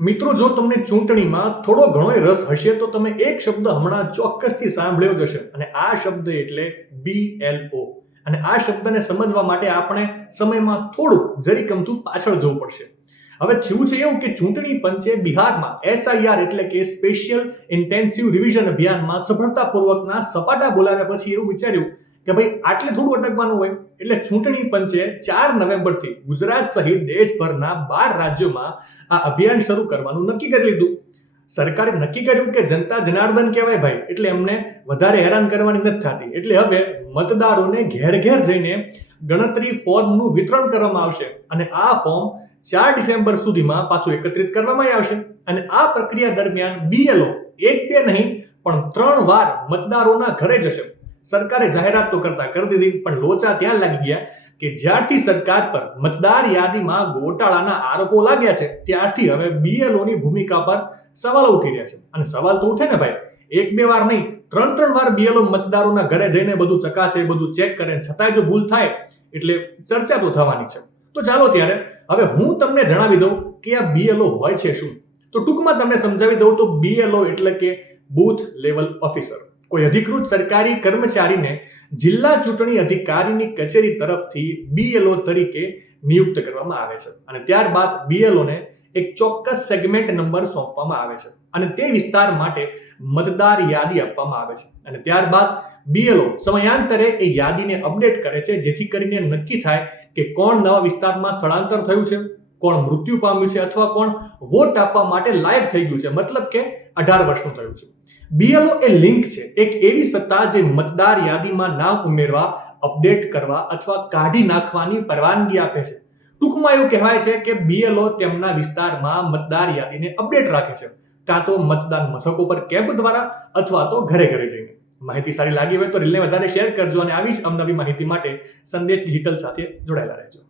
મિત્રો, જો તમને ચૂંટણીમાં થોડો ઘણોય રસ હશે તો તમે એક શબ્દ હમણાં ચોક્કસથી સાંભળ્યો જ હશે, અને આ શબ્દ એટલે BLO. અને આ શબ્દને સમજવા માટે આપણે સમયમાં થોડુંક જરીકમથું પાછળ જવું પડશે. હવે થયું છે એવું કે ચૂંટણી પંચે બિહારમાં SIR એટલે કે સ્પેશિયલ ઇન્ટેન્સિવ રિવિઝન અભિયાનમાં સફળતાપૂર્વકના સપાટા બોલાવ્યા પછી એવું વિચાર્યું કે ભાઈ આટલે થોડું અટકવાનું હોય, એટલે ચૂંટણી પંચે 4 નવેમ્બરથી ગુજરાત સહિત દેશભરના 12 રાજ્યોમાં આ અભિયાન શરૂ કરવાનું નક્કી કરી લીધું. સરકારે નક્કી કર્યું કે જનતા જનાર્દન કહેવાય ભાઈ, એટલે એમને વધારે હેરાન કરવાની નથી થતી. એટલે હવે મતદારોને ઘેર ઘેર જઈને ગણતરી ફોર્મનું વિતરણ કરવામાં આવશે, અને આ ફોર્મ 4 ડિસેમ્બર સુધીમાં પાછું એકત્રિત કરવામાં આવશે. અને આ પ્રક્રિયા દરમિયાન BLO 1-2 નહીં પણ 3 વાર મતદારોના ઘરે જશે. સરકારે જાહેરાત તો કરતા કરી દીધી, પણ લોચા ત્યાં લાગી ગયા કે જ્યારથી સરકાર પર મતદાર યાદીમાં ગોટાળાના આરોપો લાગ્યા છે ત્યારથી હવે BLOની ભૂમિકા પર સવાલો ઉઠી રહ્યા છે. અને સવાલ તો ઉઠે ને ભાઈ, 1-2 વાર નહીં, 3 વાર BLO મતદારોના ઘરે જઈને બધું ચકાસે, બધું ચેક કરે, છતાંય જો ભૂલ થાય એટલે ચર્ચા તો થવાની છે. તો ચાલો ત્યારે હવે હું તમને જણાવી દઉં કે આ BLO હોય છે શું. તો ટૂંકમાં તમને સમજાવી દઉં તો BLO એટલે કે બૂથ લેવલ ઓફિસર. કોઈ અધિકૃત સરકારી કર્મચારીને જિલ્લા ચૂંટણી અધિકારીની કચેરી તરફથી BLO તરીકે નિયુક્ત કરવામાં આવે છે, અને ત્યારબાદ BLOને એક ચોક્કસ સેગમેન્ટ નંબર સોંપવામાં આવે છે, અને તે વિસ્તાર માટે મતદાર યાદી આપવામાં આવે છે. અને ત્યારબાદ BLO સમયાંતરે એ યાદીને અપડેટ કરે છે, જેથી કરીને નક્કી થાય કે કોણ નવા વિસ્તારમાં સ્થળાંતર થયું છે, કોણ મૃત્યુ પામ્યું છે, અથવા કોણ વોટ આપવા માટે લાયક થઈ ગયું છે, મતલબ કે 18 વર્ષનું થયું છે. BLO એ લિંક છે, એક એવી સત્તા જે મતદાર યાદીમાં નામ ઉમેરવા, અપડેટ કરવા અથવા કાઢી નાખવાની પરવાનગી આપે છે. ટૂંકમાં એવું કહેવાય છે કે BLO તેમના વિસ્તારમાં મતદાર યાદીને અપડેટ રાખે છે, કાં તો મતદાન મથકો પર કેમ્પ દ્વારા અથવા તો ઘરે ઘરે જઈને. માહિતી સારી લાગી હોય તો રીલને વધારે શેર કરજો, અને આવી જ અવનવી માહિતી માટે સંદેશ ડિજિટલ સાથે જોડાયેલા રહેજો.